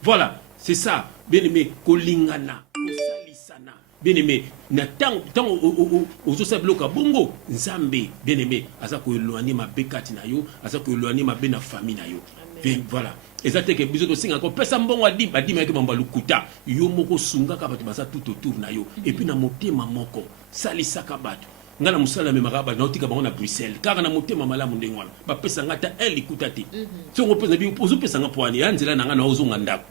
Voilà, c'est ça. Bien aimé, kolingana, kosalisana. Bien aimé, na tant aux sabloka bongo, nzambe, bien aimé, asa ko éloigner ma bekati na yo, asa ko éloigner ma bena famille na yo. Voilà. Et ça te que biso to singa ko pesa mbongo adi ma ke mamba lukuta, yo moko sunga ka bato basa tout autour na yo. Et puis na motema moko, salisaka bato. Ngana musala me maraba na otika bango na Bruxelles car na motema malamu ndengwana ba pesa ngata likuta te so ngo pesa bi ozo pesa ngapoani yanzela na ngana ozo ngandako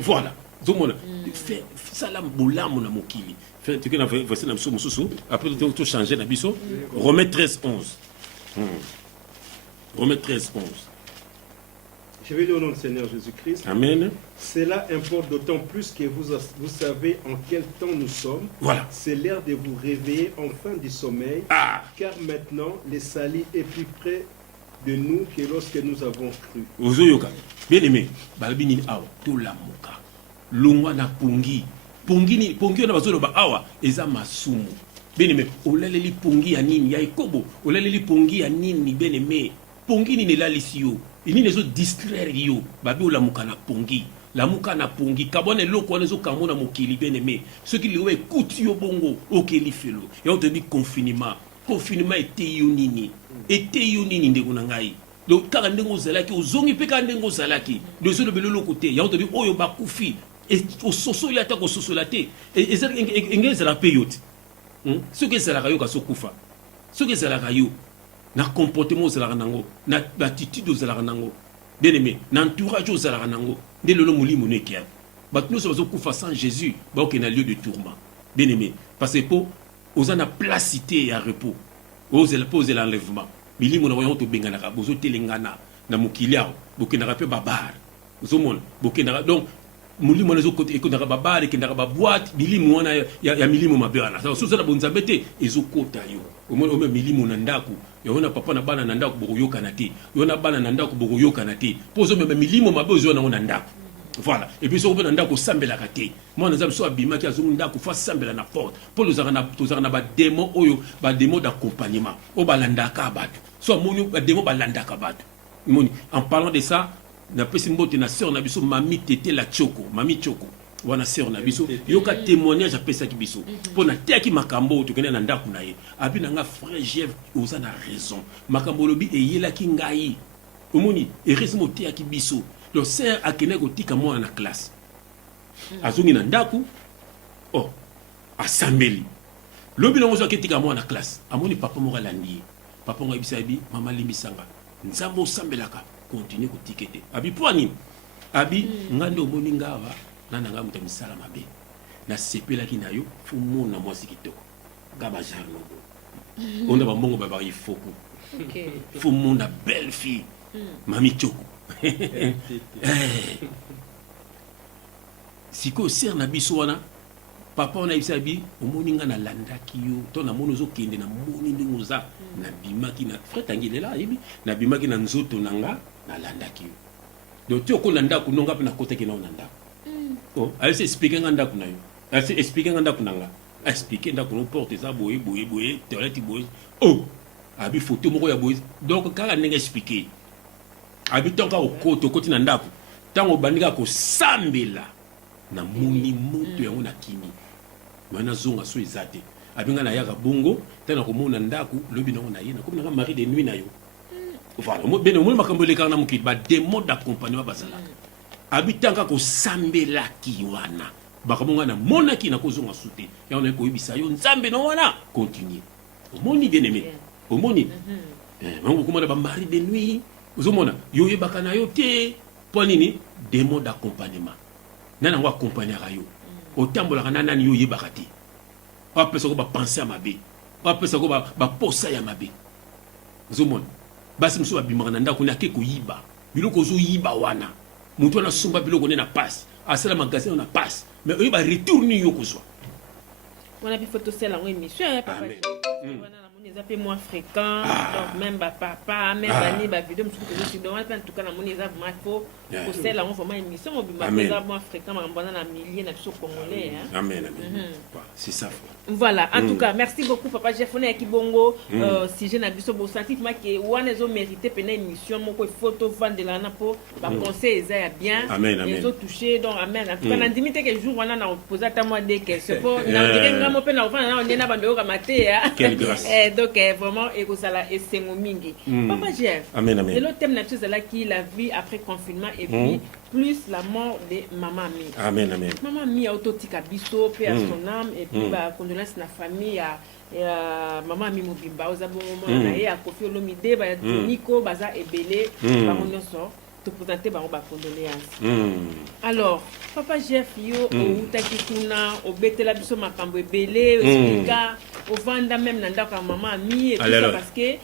voilà zomona fait salam bolamu na mokili fait tu na verset na mususu après tout changer na biso Romains 13:11 Romains 13:11 Je vais dire au nom du Seigneur Jésus-Christ. Amen. Cela importe d'autant plus que vous savez en quel temps nous sommes. Voilà. C'est l'heure de vous réveiller enfin du sommeil. Car maintenant, le salut est plus près de nous que lorsque nous avons cru. Ozoyoka. Bien aimé. Balbini awa. Tout la moka. Lungwa na pungi. Pungi ni pungi na bazolo ba awa. Eza masumu. Bien aimé. Olaleli pungi ya nini. Ya ikobo. Olaleli pungi ya nini. Bien aimé. Pungi ni nelalisi yo. Ini nezo distraire yo babi la muka na pongi la muka na pongi kabone loko nezo kamona mokili bien aimé ce qui lui écoute yo bongo okeli felo et on te dit confinement était yo nini ndeko na ngai donc kaka ndengo zalaki ozongi pe ka ndengo zalaki lezo le belo côté ya on te dit oyo bakufi et ososo ya ta ko soso la te et ça engeze la période ce que c'est la rayo ka sokufa ce que c'est la rayo na comportement ozalaka nango na attitude ozalaka nango bien aimé na entourage ozalaka nango nde lelo molimo no ekia bato nyonso bazokufa sans Jésus baokende na lieu de tourment bien aimé parce que po oza na placité ya repos ozela po ozela enlèvement milimo na oyo tobenganaka bozotelengana na mokili awo bokendaka mpe babare ozomona bokendaka donc mulimo nazo kote ekondaka babare ekendaka baboite milimo wana ya milimo mabe wana soso na bonzambe te ezokota yo omona milimo na ndako yona papa na bana na ndako bokoyokana te yona bana na ndako bokoyokana te po ozomema milimo mabe ozona ngo na ndako voilà et puis soko mpe na ndako osambelaka te mwana nzambe so abimaki azongi ndako fo asambela na porte mpo tozalaka na bademo oyo bademo d'accompagnement oyo balandaka bato so amoni bademo balandaka bato moni en parlant de ça napesi mbote na sœur na biso mami tete la choko mami choko wana sœur na biso yoka témoignage apesaki biso mpo na teaki makambo tokende na ndako na ye abi na nga frère Jeff oza na raison makambo lobi eyelaki ngai omoni heureusement oteaki biso le sœur akende kotika mwana na classe azongi na ndako asambeli lobi nango so aketika mwana na classe amoni papa moko alandi ye papa ngo ayebisa yebi mama limbisanga nzambe osambelaka continue kotika te abi po nini abi nga nde omoni nga awa nana nga moto misala mabe nasepelaki na yo fo mona mwasi kitoko nga bajarno onda bambongo babaki foku fo mona belle fille mami choko sikoyo ser na biso wana papa wana ayebisa bi omoni nga nalandaki yo to namoni ozokende na moni ndenge oza nabimaki na frère tangi lela ayebi nabimaki na nzoto na nga nalandaki yo donc ti okola ndako nonga mpe nakotaki nao na ndako ayebisa explike nga ndako na yo ayebisa explike nga ndako na nga explike ndako no porte eza boye toilette boye abi foto moko ya boye donc kaka ndenge explike abi ntonga okoti na ndako ntango obandi kaka kosambela na moni moto yango na kimi wana zonga so eza te abinga nayaka bongo ntango nakomona ndako lobi nango na ye nakomi nanga mari de nuit na yo voilà bene omoni makambo elekaka na mokili bademo d'accompagnement bazalaka abi ntango kosambelaki wana makambo nga namonaki nakozonga su te yango naye koyebisa yo nzambe na wana continue omoni bien aimé omoni mango komona bamari de nuit ozomona yo oyebaka na yo te mpo nini demo d'accompagnement nani yango accompagnaka yo otambolaka na nani yo oyebaka te oapesako bapense ya mabe oapesako baposa ya mabe ozomona basi mosusu babimaka na ndako ne ake koyiba biloko ozoyiba wana moto wana asomba biloko ne na pasi asala magasin na pasi mais oyeba retour nini yo kozwa wana bifoto sela ngo émission ya papa On les appelle moins fréquents, donc même papa, même bani, vidéo, je suis dans en tout cas, on les a vraiment faut celle là on vraiment émission, on les a moins fréquents, on a un millier de congolais. Amen, amen. C'est ça. Voilà, en tout cas, merci beaucoup papa Jeff, on est qui bongo si j'ai n'abisso bon sentiment que on les ont mérité pendant émission, mon photo fan de la napo, conseil ça bien, ils ont touché donc amen. En tout cas, on dit que jour on a posé à moi des questions. Pour on dirait vraiment peine on est na bando kamaté. Quelle grâce. Donc vraiment ekozala esengo mingi. Papa Jeff. Amen, amen. Le thème n'a là qui la vie après confinement et puis plus la mort de maman Mi. Amen, amen. Maman Mi a autotika biso paix à son âme et puis bah condoléances na famille à maman Mi Mobimba aux abonnements na ye a Kofi Olomide ba Nico baza ebele ba nyonso te présenter ba condoléances. Alors papa Jeff yo outaki kuna obetela biso makambo ebele explica au vanda même nanda ka maman Mi et tout ça parce que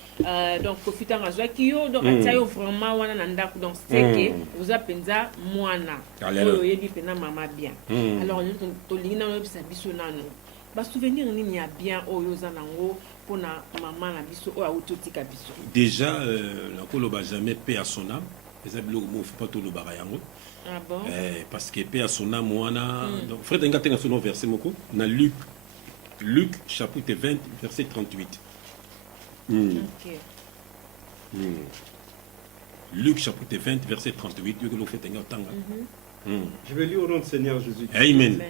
donc Kofi tangazwaki yo donc atayo vraiment wana nanda donc c'est que vous apenza mwana oyo yebi pena maman bien. Alors to lina no bisa biso nano ba souvenir nini ya bien oyo za nango pona maman na biso oyo autotika biso. Déjà la koloba jamais paix à son âme. Les amis ne faut pas tout le barayango. Ah bon? Parce que paix à son âme wana donc frère nga tenga son verset moko na Luc chapitre 20 verset 38. OK. Luc chapitre 20 verset 38 que l'on fait tenga tanga. Je vais lire au nom du Seigneur Jésus. Amen.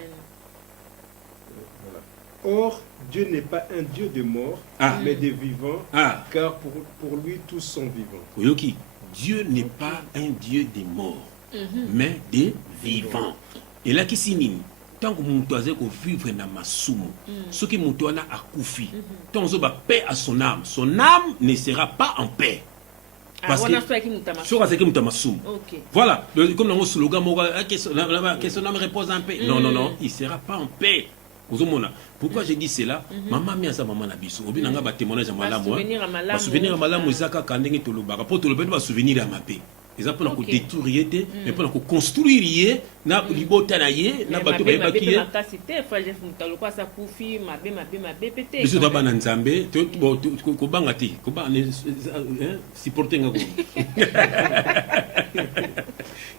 Or, Dieu n'est pas un Dieu de mort, mais des vivants, car pour lui tous sont vivants. Oyoki, Dieu n'est pas un Dieu des morts, mais des vivants. Et là, qui signifie tant que mon toise ko vivre na masumu, ce qui mon toana a koufi, tant que paix à son âme ne sera pas en paix. Parce que voilà, comme dans le slogan, que son âme repose en paix. Non, non, non, il ne sera pas en paix. Pourquoi j'ai dit cela? Maman mia sa maman na biso. Obi nanga ba témoignage malamu. Ba souvenir malamu ezaka kandenge to lobaka. Po to lobeli ba souvenir ya mabe. Eza pona ko détruire te, mais pona ko construire ye na libota na ye na bato ba yebaki ye. Biso da bana nzambe to ko banga te. Ko ba supporter ngako.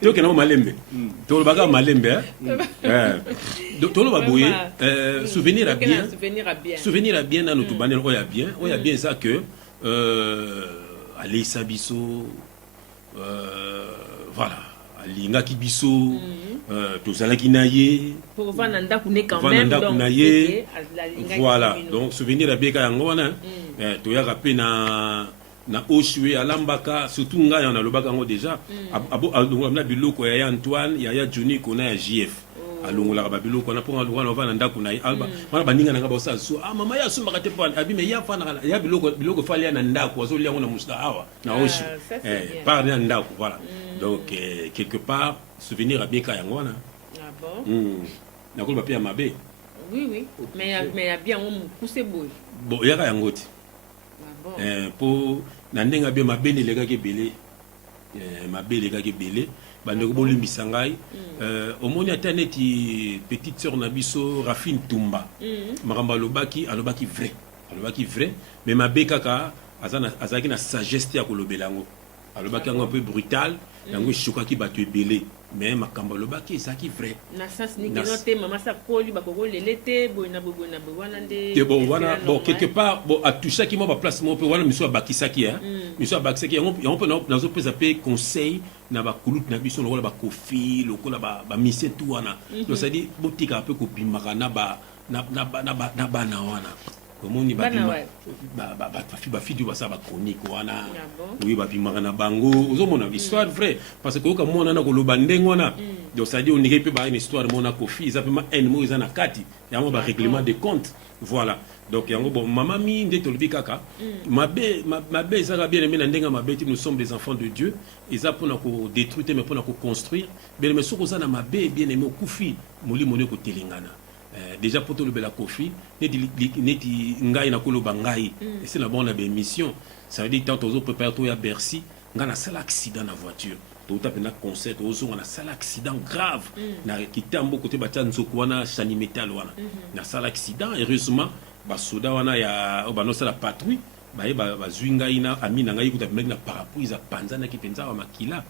To ke na malembe. To lobaka malembe to loba boye souvenir à bien. Souvenir à bien dans notre banel oya bien ça que Alisa biso voilà alinga ki biso tozalaki na ye pour vana ndaku ne quand même donc voilà donc souvenir à bien ka yango wana to ya rapé na Oshwe alambaka surtout nga ya na lobaka ngo déjà abo na biloko ya Antoine ya Johnny kona ya JF alongola ba biloko na ponga longwa na ndako na alba wana baninga nanga bosa so mama ya sumba kate pona abime ya fana ya biloko fali ya na ndako azo lia ngo na musta awa na Oshi par na ndako voilà donc quelque part souvenir à bien ka yango na bon na ko ba pia mabe oui mais ya bien on pousse boy bon ya ka yango ti pour na ndenga bien mabe ne lega ke belé mabe lega ke belé bandeko bolimbisa ngai omoni ata neti petite sœur na biso Rafine Tumba makambo alobaki vrai mais mabe kaka azalaki na sagesse ya kolobela yango alobaki yango un peu brutal yango eshokaki bato ebele mais makambo alobaki ezalaki vrai na sens ni que note mama sa koli bakoko lelete boyna wana nde bon wana bon quelque part bon atouchaki mo ba place mo pe wana miso abakisaki miso abakisaki yango pe nazo pesa pe conseil na ba kulut na biso lokola ba kofi lokola ba mise tout wana donc ça dit botika pe ko bimaka na bana wana komoni ba fidi ba sa ba chronique wana oui ba bimaka na bango ozomona histoire vrai parce que ko mona na ko loba ndengo wana donc ça dit on nige pe ba une histoire mona kofi ça pe ma ennemi za na kati yango ba règlement de compte voilà donc yango bon mama mi nde to lobikaka mabe ça va bien aimé na ndenga mabe nous sommes des enfants de Dieu et ça pour ko détruire mais pour ko construire bien mais soko za na mabe bien aimé okufi molimo ne ko telengana déjà pour tout le bela kofi neti ngai na koloba ngai et c'est la bonne émission ça veut dire tant aux autres préparer toi à Bercy ngana sala accident na voiture to tapena concert ozo ngana sala accident grave na kitambo côté batia nzoko wana chani metal wana na sala accident heureusement basoda wana ya banosala patrouille baye bazwi ngai na ami na ngai kuta bimaki na parapluie apanzanaki mpenza wa makila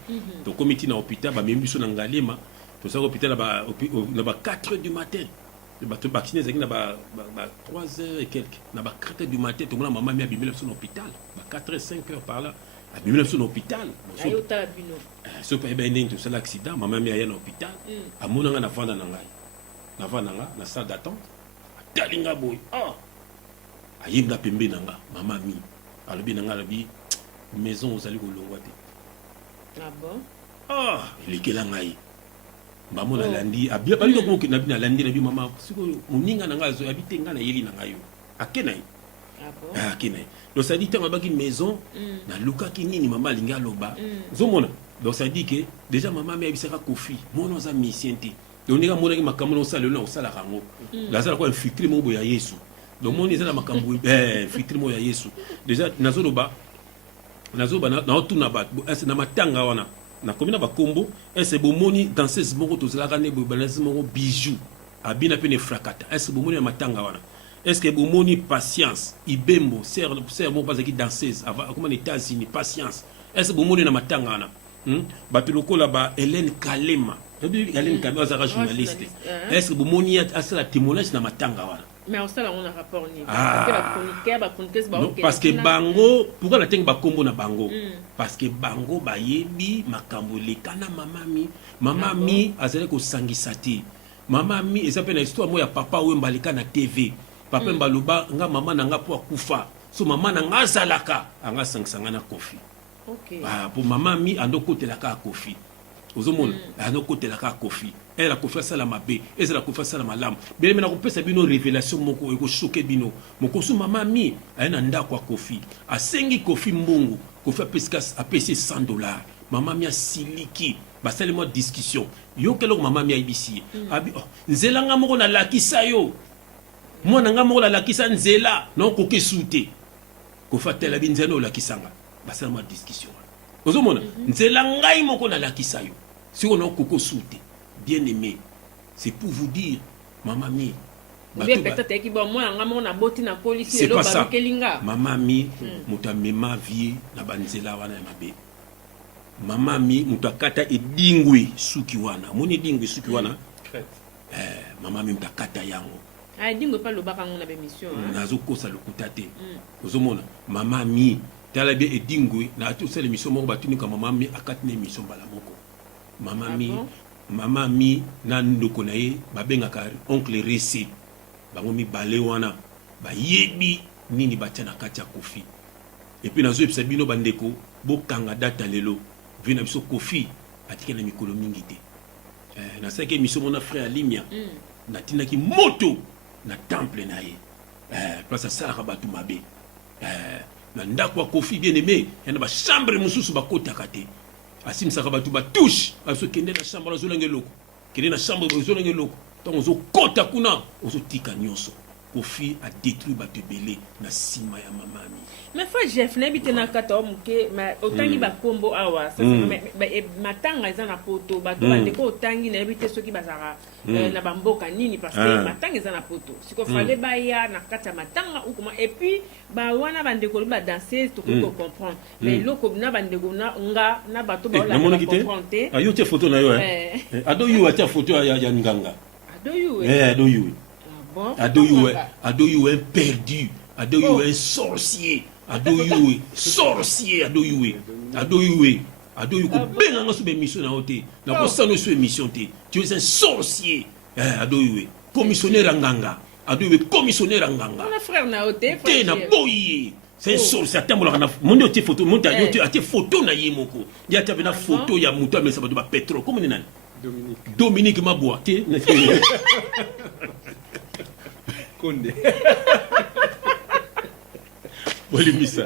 tokomi ti na hôpital bamemi biso na ngalema tosala hôpital na ba 4 heures du matin bato vaccine ezalaki na ba 3 heures et quelque na ba 4 heures du matin tomona mama mi abimela biso na hôpital ba 4 heures 5 heures par là abimela biso na hôpital soki ayeba ye ndenge tosala accident mama mi aya na hôpital amonanga na vanda na ngai na salle d'attente atali nga boye ayebi nga pembe na nga mama mi alobi na nga alobi maison ozali kolongwa te elekela ngai mbamo nalandi balika kokokende na bi nalandi na bi mama sikoyo moninga na ngai abi te ngai nayeli na ngai yo ake na ye ake na ye donc ça dit ntango abaki maison nalukaki nini mama alingi aloba ozomona donc ça dit que déjà mama mi ayebisaka kofi mwana aza misien te donc ndenge amonaki makambo na osala lelo na kosalaka yango nazala kwa infiltre moko boye ya yesu donc moni eza na makambo infiltre moko ya yesu déjà nazoloba naotuna bato ese na matanga wana nakomi na bakombo ese bomoni danseuse moko tozalaka ne boye danseuse moko bijou abina mpe ne frakata ese bomoni na matanga wana est-ce que bomoni patience ibembo ser moko bazalaki danseuse akoma na états-unis patience ese bomoni na matanga wana bato lokola ba Hélène Kalema Hélène Kalema azalaka journaliste est-ce que bomoni asala témoignage na matanga wana mais osala on a rapport ni parce que bango pourquoi la tenge bakombo na bango parce que bango bayebi makambo lekana mama mi azali kosangisa te mama mi eza mpe na histoire moya papa oyo mbaleka na tv papa mbaloba nga mama na nga po akufa so mama na nga azalaka anga asangisanga na kofi po mama mi andokotelaka kofi ozomona anokotelaka kofi elle a kofi asala mabe ezala kofi asala malamu beleme na kopesa bino révélation moko ekoshoke bino mokosu mama mi aye na ndako ya kofi asengi kofi mbongo kofi apesi $100 mama mi asiliki basali mwa discussion yokeloko mama mi ayebisi abi nzela nga moko nalakisa yo mwana nga moko nalakisa nzela naokoki su te kofi atela bi nzela olakisanga basali mwa discussion ozomona nzela ngai moko nalakisa yo siko naokoki su te bien aimé c'est pour vous dire mama mi c'est pas ça mama mi moto amema vie na banzela wana ya mabe mama mi moto akata edingwe suki wana moni edingwe suki wana mama mi moto akata yango edingwe pa lobaka ngo na bemission nazokosa lokuta te ozomona mama mi tala bien edingwe na atosala émission moko batunika mama mi akati na émission mbala moko mama mi na ndoko na ye babengaka oncle Rese bango mibale wana bayebi nini batia na kati ya kofi epuis nazoyebisa bino bandeko bokanga data lelo vi na biso kofi atike na mikolo mingi te nasalaki émission mona frère Alimia natindaki moto na temple na ye place asalaka bato mabe na ndako ya kofi bien aimé yana bachambre mosusu bakotaka te asimisaka bato batouche azokende na chambre azolanga eloko kende na chambre ozolanga eloko ntango ozokota kuna ozotika nyonso kofi adétruit bato ebele na nsima ya mamami mais fa Jeff nayebi te na kata wa moke otangi bakombo awa matanga eza na poto bato bandeko otangi nayebi te soki bazalaka na bamboka nini parce que matanga eza na poto siko fale baya na kati ya matanga ukuma et puis bawana bandeko badanseuse tokoki kocomprendre mais eloko na bandeko nga na bato baolaa comprendre te yo tia photo na yo ado yu atia photo ya nganga ado yu Adoyou est perdu. Adoyou est sorcier. Adoyou sorcier. Adoyou ko benga nga sube mission na hote. Na ko sano sube mission te. Tu es un sorcier. Adoyou commissionnaire nganga. Adoyou commissionnaire nganga. Mon frère na hote. Te na boyi. C'est un sorcier. Atambola na monde ote photo, monde ate photo na ye moko. Ya ta na photo ya muto mais ça va de pétrole. Comment nani? Dominique Maboua. Te na Konde. Bolimisa.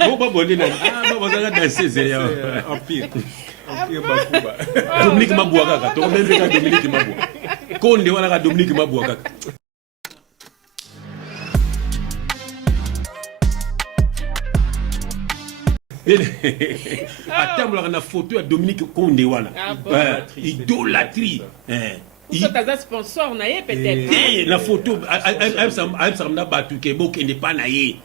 Boba bonina. Bazanga danseuse ya Empire Bakuba. Dominique Maboua kaka. To même ka Dominique Maboua. Konde wana ka Dominique Maboua kaka. atambolaka na photo ya Dominique Konde wana idolâtrie Ou ça sponsor na ye peut-être. Te na photo ayebisaka na bato ke bokende pa na ye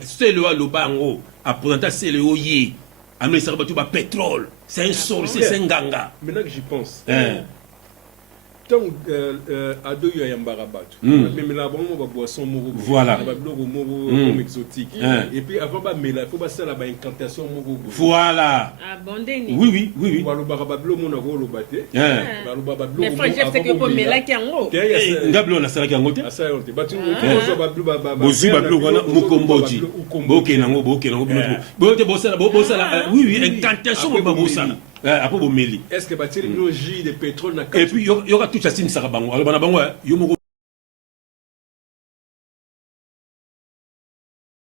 sele oyo aloba yango apresenta sele oyo ye amesaka bato bapétrole. C'est un sorcier, c'est un nganga. Maintenant que j'y pense, tant ado yo yambara bato mais la bon ba boisson moko voilà ba biloko moko exotique et puis avant ba mela faut ba sala ba incantation moko voilà abondeni oui ba lo ba biloko mona ko lo baté ba lo ba biloko mais frère c'est que pour mela ki yango ngablo na sala ki yango te asa yo te ba tu ko ba biloko ba bozi ba biloko na mukomboji boke nango bote bosala oui incantation ba bosala après bomeli est-ce que ba tiri logie de pétrole na et puis yoka tout ça sinisaka bango alobana bango yo moko